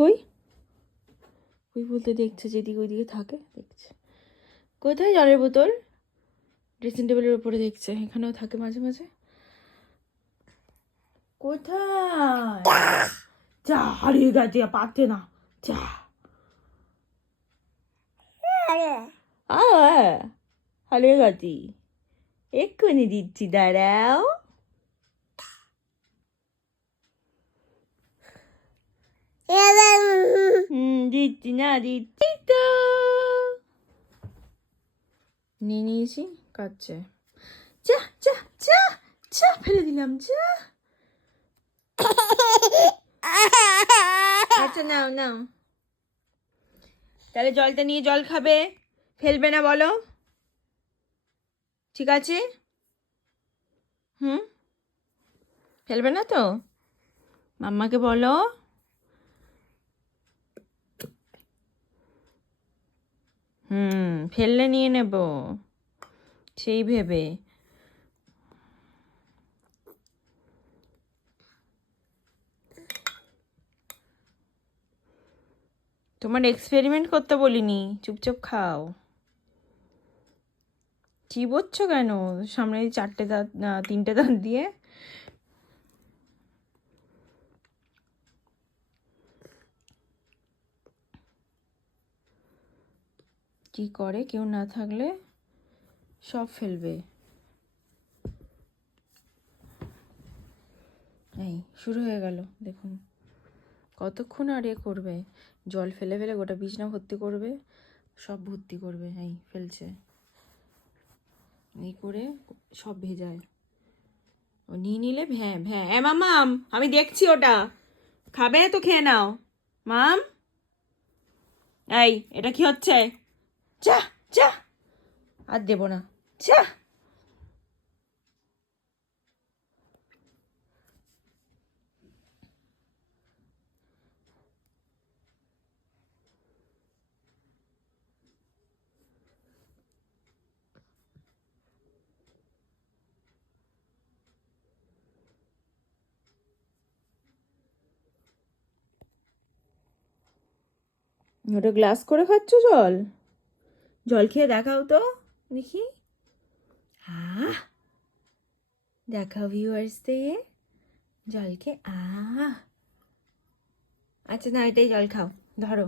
কই কই বলতে দেখছে, যেদিকে ওইদিকে থাকে দেখছে। কোথায় জলের বোতল? ড্রেসিং টেবিলের উপরে দেখছে, এখানেও থাকে মাঝে মাঝে। কোথায়? যা, হারিয়ে গেছে, পাচ্ছে না, যা। হারিয়ে গেছি, এক্ষুনি দিচ্ছি, দাঁড়াও। দিচ্ছি না, দিচ্ছি তো। নিয়ে নিয়েছি, কাচ্ছে। যা যা যা যা, ফেলে দিলাম, যা। আচ্ছা নাও নাও, তাহলে জলটা নিয়ে জল খাবে, ফেলবে না বলো, ঠিক আছে? ফেলবে না তো? মাম্মাকে বলো। ফেললে নিয়ে নেব সেই ভেবে। তোমার এক্সপেরিমেন্ট করতে বলিনি, চুপচাপ খাও। চিবোচ্ছ কেন সামনে 4টে দাঁত না 3টে দাঁত দিয়ে? কি করে কেউ না থাকলে, সব ফেলবে। এই শুরু হয়ে গেল, দেখুন কতক্ষণ আর এ করবে, জল ফেলে ফেলে গোটা বিছনা ভর্তি করবে, সব ভর্তি করবে। এই ফেলছে, এই করে সব ভেজায়। ও নিয়ে নিলে ভ্যাঁ ভ্যাঁ। মামাম, আমি দেখছি, ওটা খাবে তো খেয়ে নাও। মাম, এই এটা কি হচ্ছে? যা যা, আর দেবো না, যা। ওটা গ্লাস করে খাচ্ছ জল? জল খেয়ে দেখাও তো দেখি। দেখাও ভিউয়ার্সদের জল খেয়ে। আচ্ছা না, এটাই জল খাও, ধরো,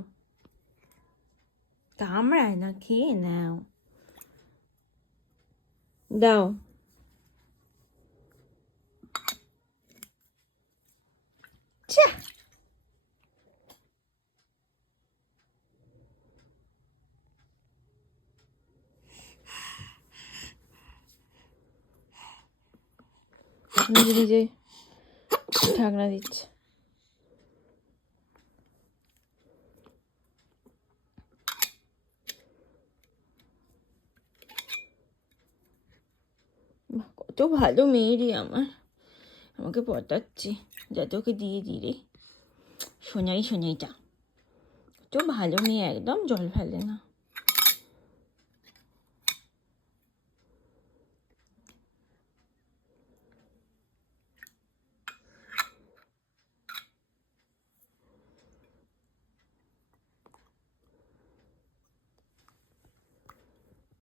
কামড়ায় না, খেয়ে নাও, দাও। নিজে নিজে ঢাকনা দিচ্ছে। কত ভালো মেয়েরই আমার, আমাকে পটাচ্ছে যাতে ওকে দিয়ে দিলে। সোনাই সোনাইটা কত ভালো মেয়ে, একদম জল ফেলে না।